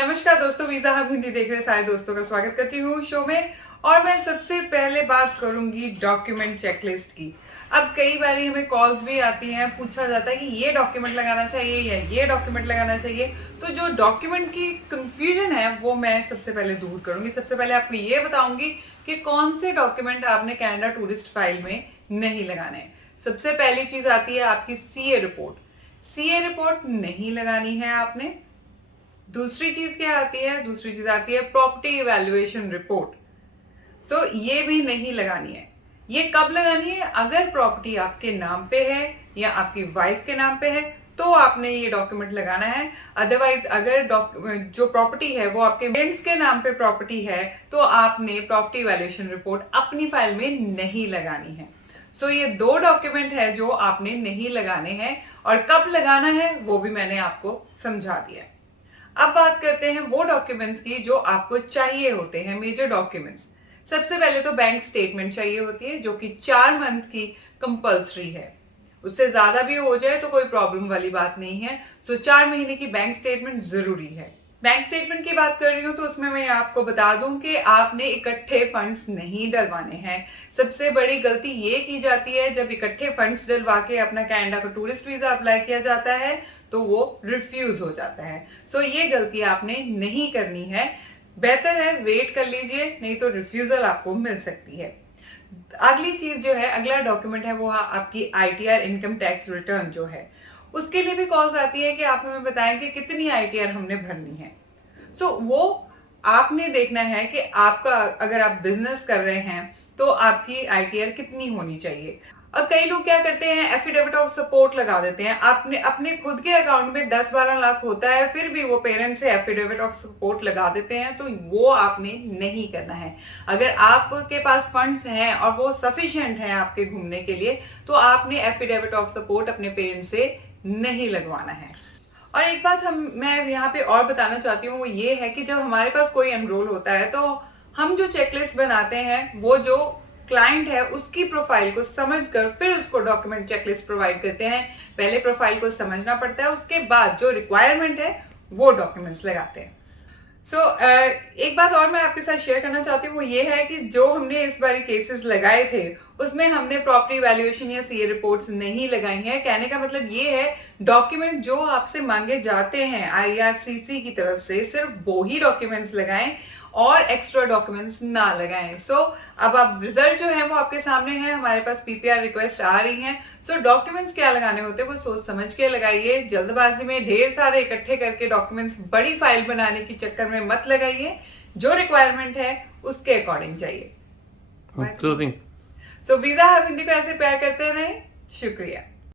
नमस्कार दोस्तों, visa hub Hindi देख रहे सारे दोस्तों का स्वागत करती हूँ शो में। और मैं सबसे पहले बात करूंगी डॉक्यूमेंट चेकलिस्ट की। अब कई बार हमें कॉल्स भी आती हैं, पूछा जाता है कि ये डॉक्यूमेंट लगाना चाहिए या ये डॉक्यूमेंट लगाना चाहिए। तो जो डॉक्यूमेंट की कंफ्यूजन है वो मैं सबसे पहले दूर करूंगी। सबसे पहले आपको ये बताऊंगी कि कौन से डॉक्यूमेंट आपने कनाडा टूरिस्ट फाइल में नहीं लगाने। सबसे पहली चीज आती है आपकी सीए रिपोर्ट। सीए रिपोर्ट नहीं लगानी है आपने। दूसरी चीज क्या आती है? दूसरी चीज आती है प्रॉपर्टी इवैल्यूएशन रिपोर्ट। सो ये भी नहीं लगानी है। ये कब लगानी है? अगर प्रॉपर्टी आपके नाम पे है या आपकी वाइफ के नाम पे है तो आपने ये डॉक्यूमेंट लगाना है। अदरवाइज अगर जो प्रॉपर्टी है वो आपके पेरेंट्स के नाम पे प्रॉपर्टी है तो आपने प्रॉपर्टी इवैल्यूएशन रिपोर्ट अपनी फाइल में नहीं लगानी है। सो ये दो डॉक्यूमेंट है जो आपने नहीं लगाने हैं, और कब लगाना है वो भी मैंने आपको समझा दिया है। अब बात करते हैं वो डॉक्यूमेंट्स की जो आपको चाहिए होते हैं, मेजर डॉक्यूमेंट्स। सबसे पहले तो बैंक स्टेटमेंट चाहिए होती है जो कि 4 मंथ की कंपल्सरी है। उससे ज्यादा भी हो जाए तो कोई प्रॉब्लम वाली बात नहीं है। सो 4 महीने की बैंक स्टेटमेंट जरूरी है। बैंक स्टेटमेंट की बात कर रही हूं तो उसमें मैं आपको बता दूं कि आपने इकट्ठे फंड्स नहीं डलवाने हैं। सबसे बड़ी गलती ये की जाती है, जब इकट्ठे फंड्स डलवा के अपना कनाडा का टूरिस्ट वीजा अप्लाई किया जाता है तो वो रिफ्यूज हो जाता है। सो ये गलती आपने नहीं करनी है। बेहतर है वेट कर लीजिए, नहीं तो रिफ्यूजल आपको मिल सकती है। अगली चीज जो है, अगला डॉक्यूमेंट है वो आपकी आईटीआर इनकम टैक्स रिटर्न जो है। उसके लिए भी कॉल्स आती है कि आप हमें बताएं कि कितनी आईटीआर हमने भरनी है। सो वो आपने देखना है कि आपका, अगर आप बिजनेस कर रहे हैं तो आपकी आईटीआर कितनी होनी चाहिए। अब कई लोग क्या करते हैं, एफिडेविट ऑफ सपोर्ट लगा देते हैं। आपने अपने खुद के अकाउंट में 10-12 लाख होता है, फिर भी वो पेरेंट्स से एफिडेविट ऑफ सपोर्ट लगा देते हैं, तो वो आपने नहीं करना है। अगर आपके पास फंड्स हैं और वो सफिशिएंट हैं आपके घूमने के लिए तो आपने एफिडेविट ऑफ सपोर्ट अपने पेरेंट्स से नहीं लगवाना है। और एक बात मैं यहाँ पे और बताना चाहती हूँ, वो ये है कि जब हमारे पास कोई एनरोल होता है तो हम जो चेकलिस्ट बनाते हैं वो जो क्लाइंट है उसकी प्रोफाइल को समझकर फिर उसको डॉक्यूमेंट चेकलिस्ट प्रोवाइड करते हैं। पहले प्रोफाइल को समझना पड़ता है, उसके बाद जो रिक्वायरमेंट है वो डॉक्यूमेंट्स लगाते हैं। एक बात और मैं आपके साथ शेयर करना चाहती हूँ, वो ये है कि जो हमने इस बार केसेस लगाए थे उसमें हमने प्रॉपर्टी वैल्यूएशन या सीए रिपोर्ट्स नहीं लगाई हैं। कहने का मतलब ये है, डॉक्यूमेंट जो आपसे मांगे जाते हैं आईआरसीसी की तरफ से सिर्फ वो ही डॉक्यूमेंट्स लगाएं और एक्स्ट्रा डॉक्यूमेंट्स ना लगाएं। अब आप रिजल्ट जो है वो आपके सामने है, हमारे पास पीपीआर रिक्वेस्ट आ रही हैं। डॉक्यूमेंट्स क्या लगाने होते हैं वो सोच समझ के लगाइए। जल्दबाजी में ढेर सारे इकट्ठे करके डॉक्यूमेंट्स बड़ी फाइल बनाने के चक्कर में मत लगाइए। जो रिक्वायरमेंट है उसके अकॉर्डिंग चाहिए। क्लोजिंग। वीजा हब हिंदी को ऐसे प्यार करते रहे। शुक्रिया।